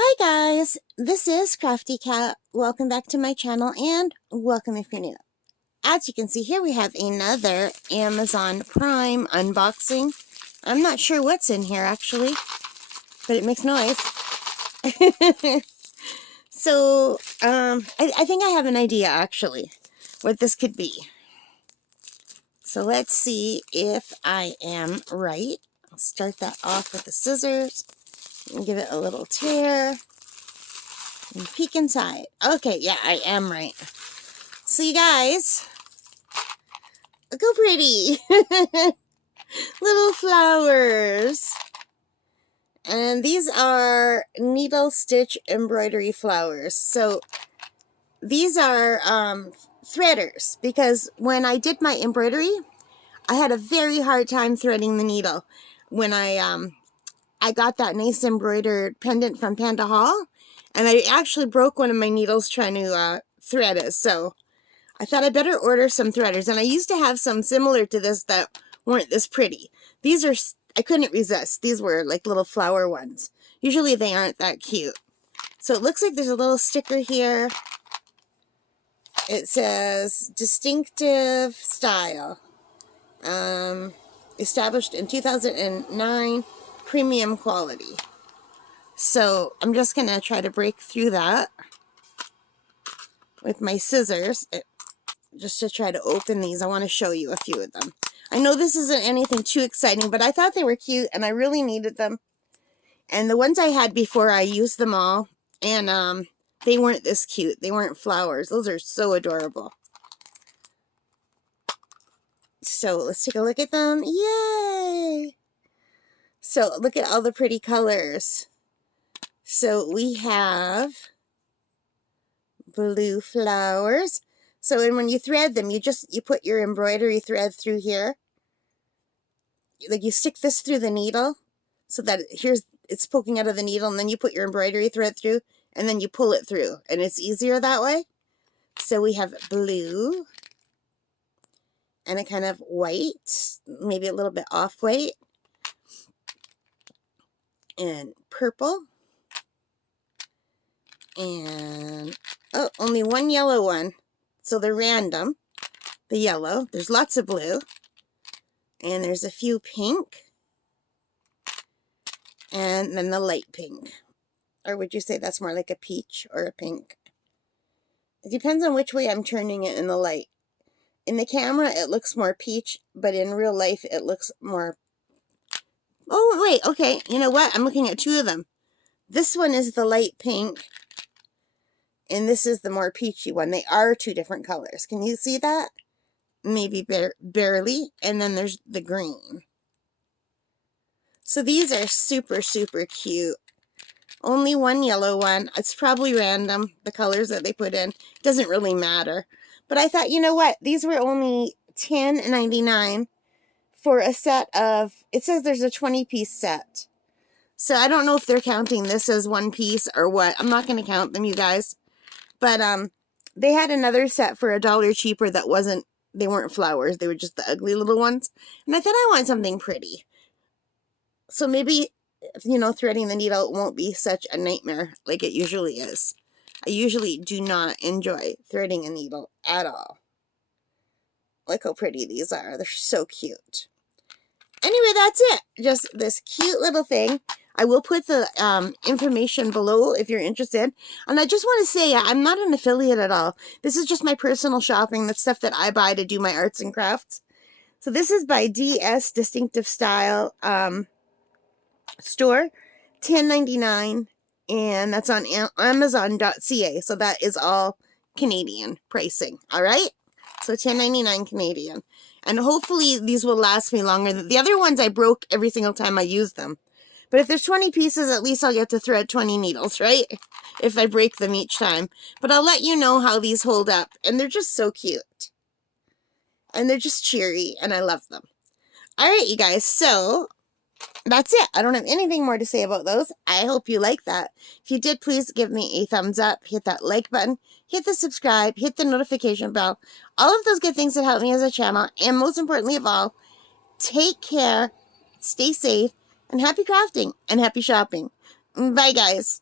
Hi guys, this is Crafty Cat. Welcome back to my channel and welcome if you're new. As you can see here, we have another Amazon Prime unboxing. I'm not sure what's in here actually, but it makes noise. So, I think I have an idea actually what this could be. So let's see if I am right. I'll start that off with the scissors and give it a little tear. And peek inside. Okay, yeah, I am right. So you guys, look how pretty. Little flowers. And these are needle stitch embroidery flowers. So these are threaders, because when I did my embroidery, I had a very hard time threading the needle. When I got that nice embroidered pendant from Panda Hall, and I actually broke one of my needles trying to thread it. So I thought I better order some threaders. And I used to have some similar to this that weren't this pretty. These are, I couldn't resist. These were like little flower ones. Usually they aren't that cute. So it looks like there's a little sticker here. It says distinctive style. Established in 2009, premium quality. So I'm just going to try to break through that with my scissors just to try to open these. I want to show you a few of them. I know this isn't anything too exciting, but I thought they were cute and I really needed them. And the ones I had before, I used them all, and they weren't this cute. They weren't flowers. Those are so adorable. So let's take a look at them. Yay! So look at all the pretty colors. So we have blue flowers. So and when you thread them, you put your embroidery thread through here. Like you stick this through the needle so that it's poking out of the needle, and then you put your embroidery thread through, and then you pull it through, and it's easier that way. So we have blue and a kind of white, maybe a little bit off-white, and purple. And, oh, only one yellow one. So they're random, the yellow. There's lots of blue. And there's a few pink. And then the light pink. Or would you say that's more like a peach or a pink? It depends on which way I'm turning it in the light. In the camera, it looks more peach, but in real life, it looks more... Oh, wait, okay. You know what? I'm looking at two of them. This one is the light pink. And this is the more peachy one. They are two different colors. Can you see that? Maybe barely. And then there's the green. So these are super, super cute. Only one yellow one. It's probably random, the colors that they put in. Doesn't really matter. But I thought, you know what? These were only $10.99 for a set of... It says there's a 20-piece set. So I don't know if they're counting this as one piece or what. I'm not going to count them, you guys. But they had another set for $1 cheaper that they weren't flowers. They were just the ugly little ones. And I thought, I want something pretty. So maybe, you know, threading the needle won't be such a nightmare like it usually is. I usually do not enjoy threading a needle at all. Look how pretty these are. They're so cute. Anyway, that's it. Just this cute little thing. I will put the information below if you're interested. And I just want to say, I'm not an affiliate at all. This is just my personal shopping. That's stuff that I buy to do my arts and crafts. So this is by DS Distinctive Style store, $10.99. And that's on Amazon.ca. So that is all Canadian pricing. All right? So $10.99 Canadian. And hopefully these will last me longer. The other ones I broke every single time I used them. But if there's 20 pieces, at least I'll get to thread 20 needles, right? If I break them each time. But I'll let you know how these hold up. And they're just so cute. And they're just cheery. And I love them. All right, you guys. So that's it. I don't have anything more to say about those. I hope you like that. If you did, please give me a thumbs up. Hit that like button. Hit the subscribe. Hit the notification bell. All of those good things that help me as a channel. And most importantly of all, take care. Stay safe. And happy crafting and happy shopping. Bye, guys.